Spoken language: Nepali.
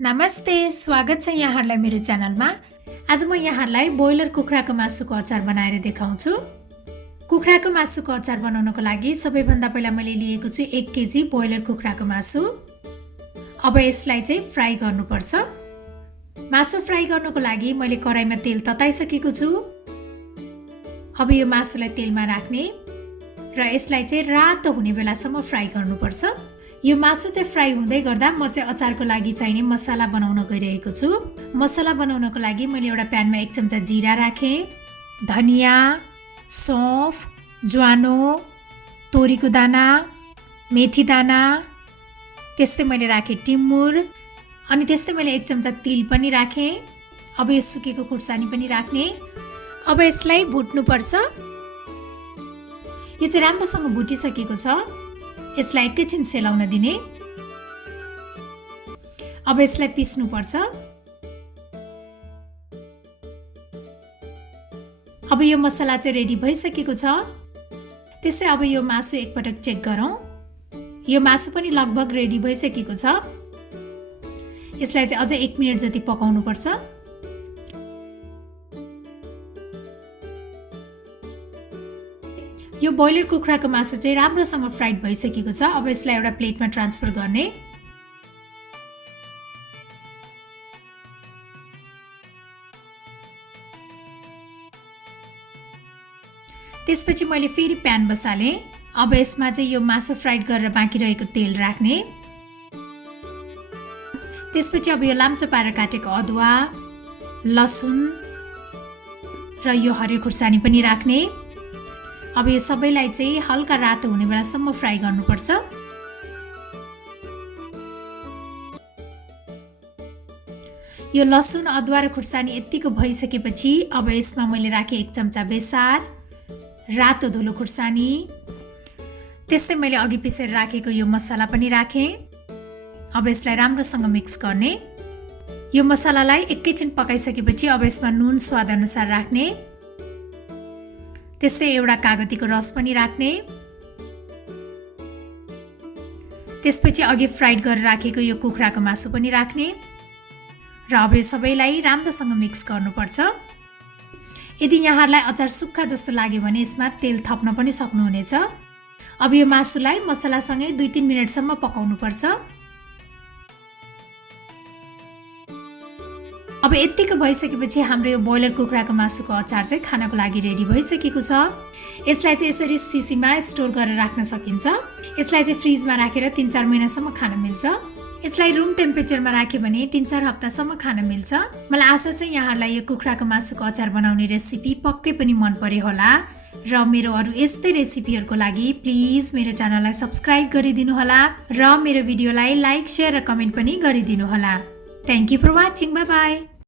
नमस्ते, स्वागत छ यहाँहरूलाई मेरो च्यानलमा। आज म यहाँहरूलाई ब्रोइलर कुखुराको मासुको अचार बनाएर देखाउँछु। कुखुराको मासुको अचार बनाउनको लागि सबैभन्दा पहिला मैले लिएको छु 1 केजी ब्रोइलर कुखुराको मासु। अब यसलाई चाहिँ फ्राई गर्नुपर्छ। मासु फ्राई गर्नको लागि मैले कराईमा तेल तताइसकेको छु। अब यो मासुलाई तेलमा राख्ने र यसलाई चाहिँ रातो हुने बेलासम्म फ्राई गर्नुपर्छ। यो मासु चाहिँ फ्राई हुँदै गर्दा म चाहिँ अचारको लागि चाहिने मसाला बनाउन गइरहेको छु। मसाला बनाउनको लागि मैले एउटा प्यानमा 1 चम्चा जिरा राखेँ, धनिया, सौंफ, ज्वानो, तोरीको दाना, मेथी दाना, त्यस्तै मैले राखेँ टिमुर, अनि त्यस्तै मैले 1 चम्चा तिल पनि राखेँ। अब यो सुकेको खुर्सानी पनि राख्ने। अब यसलाई भुट्नुपर्छ। यो चाहिँ राम्रोसँग भुटिसकेको छ। यसलाई एकैछिन सेलाउन दिने। अब यसलाई पिस्नुपर्छ। अब यो मसला चाहिँ रेडी भइसकेको छ। त्यस्तै अब यो मासु एकपटक चेक गरौँ। यो मासु पनि लगभग रेडी भइसकेको छ। यसलाई चाहिँ अझै 1 मिनेट जति पकाउनुपर्छ। यो ब्रोइलर कुखुराको मासु चाहिँ राम्रोसँग फ्राइड भइसकेको छ। अब यसलाई एउटा प्लेटमा ट्रान्सफर गर्ने। त्यसपछि मैले फेरि प्यान बसालेँ। अब यसमा चाहिँ यो मासु फ्राइड गरेर बाँकी रहेको तेल राख्ने। त्यसपछि अब यो लाम्चो पारेर काटेको अदुवा, लसुन र यो हरियो खुर्सानी पनि राख्ने। अब यो सबैलाई चाहिँ हल्का रातो हुने बेलासम्म फ्राई गर्नुपर्छ। यो लसुन, अदुवा र खुर्सानी यतिको भइसकेपछि अब यसमा मैले राखेँ 1 चम्चा बेसार, रातो धुलो खुर्सानी, त्यस्तै मैले अघि पिसेर राखेको यो मसला पनि राखेँ। अब यसलाई राम्रोसँग मिक्स गर्ने। यो मसलालाई एकैछिन पकाइसकेपछि अब यसमा नुन स्वाद अनुसार राख्ने। त्यस्तै एउटा कागतीको रस पनि राख्ने। त्यसपछि अघि फ्राइड गरेर राखेको यो कुखुराको मासु पनि राख्ने र अब यो सबैलाई राम्रोसँग मिक्स गर्नुपर्छ। यदि यहाँहरूलाई अचार सुक्खा जस्तो लाग्यो भने यसमा तेल थप्न पनि सक्नुहुनेछ। अब यो मासुलाई मसलासँगै 2-3 मिनेटसम्म पकाउनुपर्छ। अब यतिको भइसकेपछि हाम्रो यो ब्रोइलर कुखुराको मासुको अचार चाहिँ खानको लागि रेडी भइसकेको छ। यसलाई चाहिँ यसरी सिसीमा स्टोर गरेर राख्न सकिन्छ। यसलाई चाहिँ फ्रिजमा राखेर 3-4 महिनासम्म खान मिल्छ। यसलाई रुम टेम्परेचरमा राख्यो भने 3-4 हप्तासम्म खान मिल्छ। मलाई आशा छ यहाँहरूलाई यो कुखुराको मासुको अचार बनाउने रेसिपी पक्कै पनि मन पर्यो होला र मेरो अरू यस्तै रेसिपीहरूको लागि प्लिज मेरो च्यानललाई सब्स्क्राइब गरिदिनु होला र मेरो भिडियोलाई लाइक, शेयर र कमेन्ट पनि गरिदिनु होला। Thank you for watching. Bye bye.